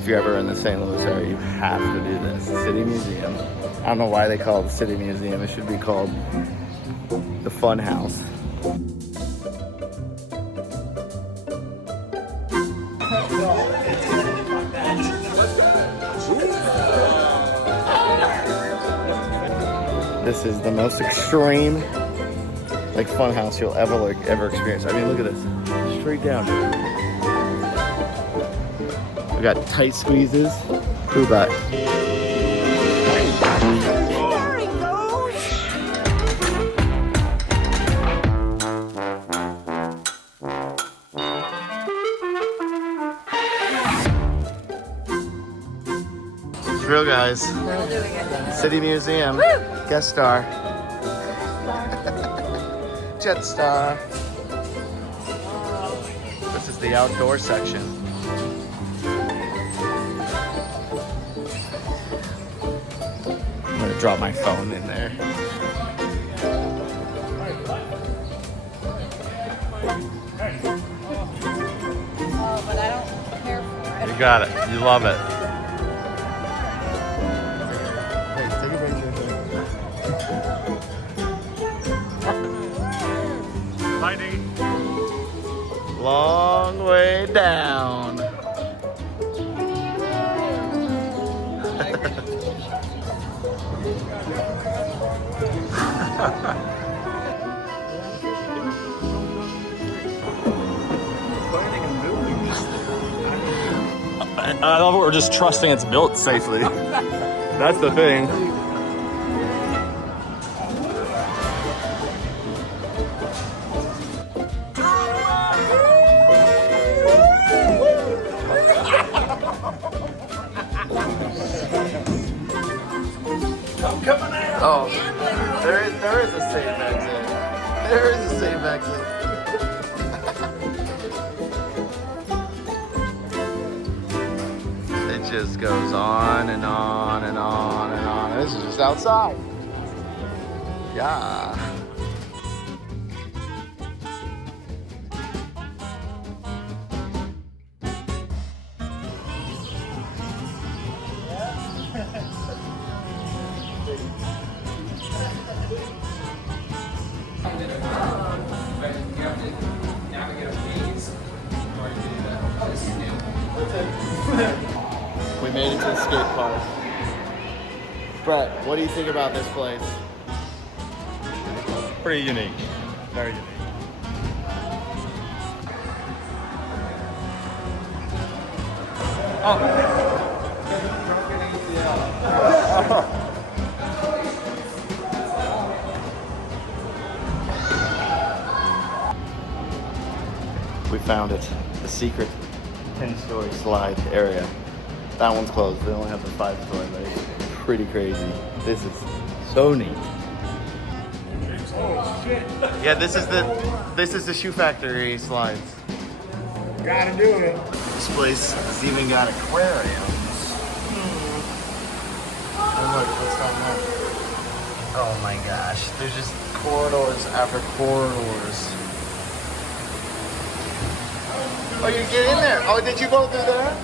If you're ever in the St. Louis area, you have to do this. City Museum. I don't know why they call it the City Museum. It should be called the Fun House. This is the most extreme, like, fun house you'll ever experience. I mean, look at this, straight down. We got tight squeezes. Who got? There he goes. Thrill Guys. Still doing it. City Museum. Woo! Guest star. Jet star. This is the outdoor section. I'm gonna drop my phone in there. Oh, but I don't care for it. You got it. You love it. Long way down. I love it. We're just trusting it's built safely. That's the thing. Oh, there is a safe exit. There is a safe exit. It just goes on and on and on and on. This is just outside. Yeah. We made it to the skate park. Brett, what do you think about this place? Pretty unique. Very unique. We found it. The secret 10-story slide area. That one's closed. They only have the 5-story, but it's pretty crazy. This is so neat. Oh shit! Yeah, this is the Shoe Factory slides. Gotta do it. This place has even got aquariums. Oh look, what's down there? Oh my gosh, there's just corridors after corridors. Oh, you get in there. Oh, did you go through there?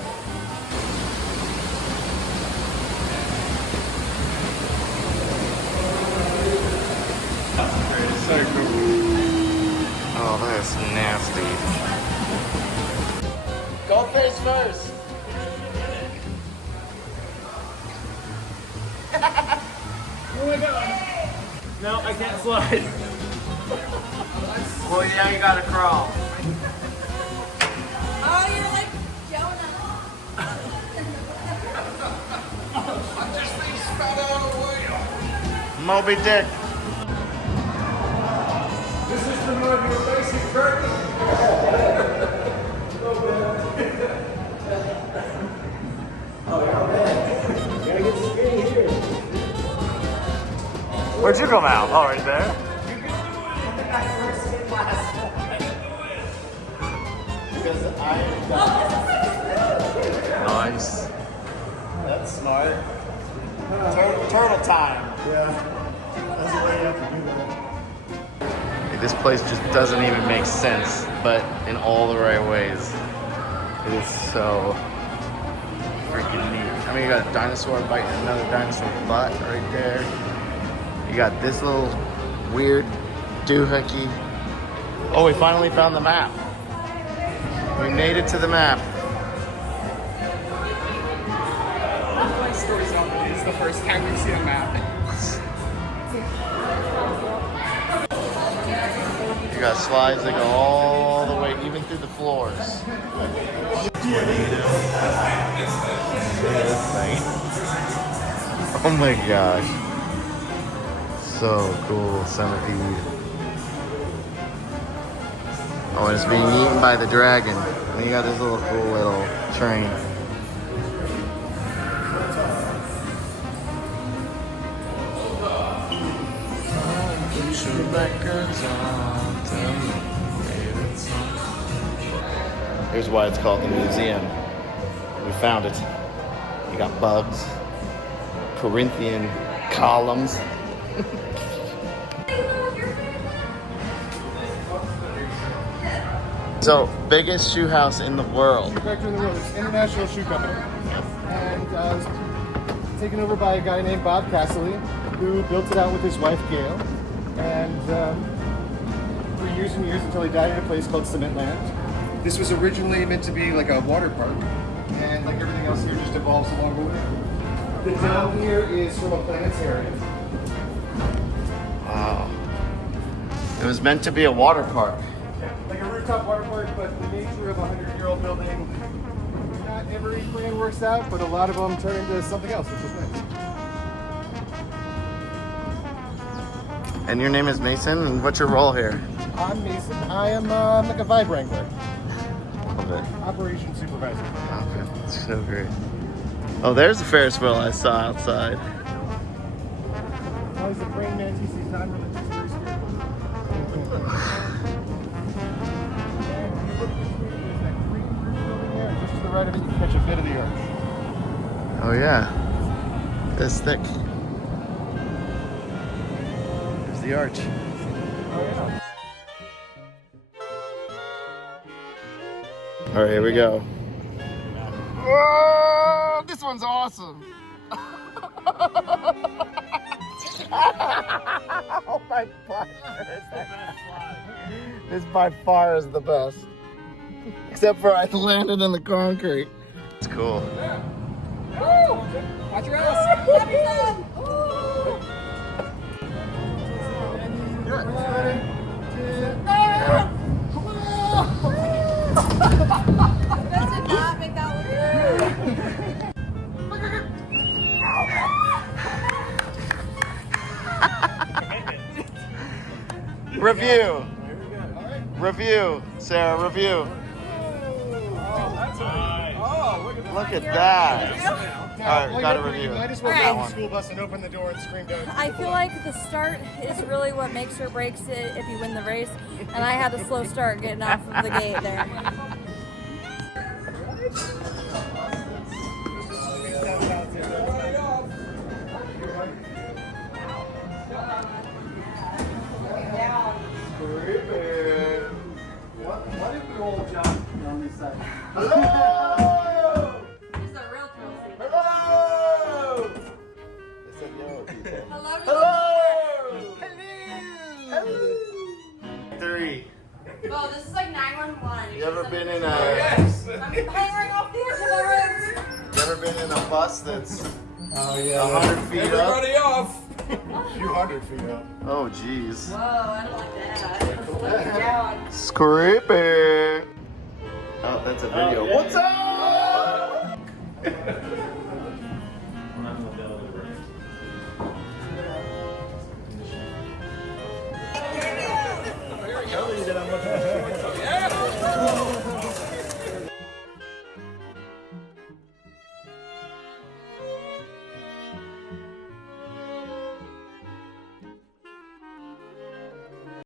So cool. Oh, that's nasty. Go face first. No, I can't slide. Well, yeah, you gotta crawl. Oh, you're like Jonah. Moby Dick. This is the mode your basic curtain. Where'd you come out? Oh, right there. Because Nice. That's smart. Turtle time. Yeah. That's the way you have to do that. This place just doesn't even make sense, but in all the right ways. It is so mean, you got a dinosaur biting another dinosaur butt right there. You got this little weird doohickey. Oh, we finally found the map. We made it to the map. It's the first time we've seen a map. You got slides that go all the way, even through the floors. Oh my gosh. So cool, centipede. Oh, and it's being eaten by the dragon. And you got this little cool little train. Here's why it's called the museum. We found it. You got bugs, Corinthian columns. So, biggest shoe house in the world. Director in the world. It's an international shoe company. And it was taken over by a guy named Bob Cassilly, who built it out with his wife Gail. And for years and years until he died in a place called Cement Land. This was originally meant to be like a water park. And like everything else here just evolves along the way. The dome here is from a planetarium. Wow. It was meant to be a water park. Like a rooftop water park, but the nature of a 100-year-old building, not every plan works out, but a lot of them turn into something else, which is nice. And your name is Mason, and what's your role here? I'm Mason. I am like a vibe wrangler, Love it. operations supervisor. Okay, that's so great. Oh, there's the Ferris wheel I saw outside. Always a praying mantis, he's non-religious, very scary. And if you look at the screen, there's that green roof building there, and just to the right of it, you can catch a bit of the arch. Oh yeah, this thick. There's the arch. Oh yeah. All right, here we go. Whoa, this one's awesome. Oh my gosh. This by far is the best. Except for I landed in the concrete. It's cool. Watch your ass. That did not make that look good. Review. Review, Sarah, review. Look at that. All right, got a review. You might as well All get right. on the school bus and open the door and scream down. I feel like the start is really what makes or breaks it if you win the race. And I had a slow start getting off of the gate there. What if we all jump on this side? Hello! This is a real thrill seat. Hello! They said yellow people. Hello. Hello! 3. Oh, this is like 911. You ever been in a I'm hanging off the edge of the roof. you ever been in a bus that's Oh yeah. 100 feet up? off. A few hundred feet up. Oh jeez. Whoa, I don't like that. Looking down. It's creepy. Oh, that's a video. What's up?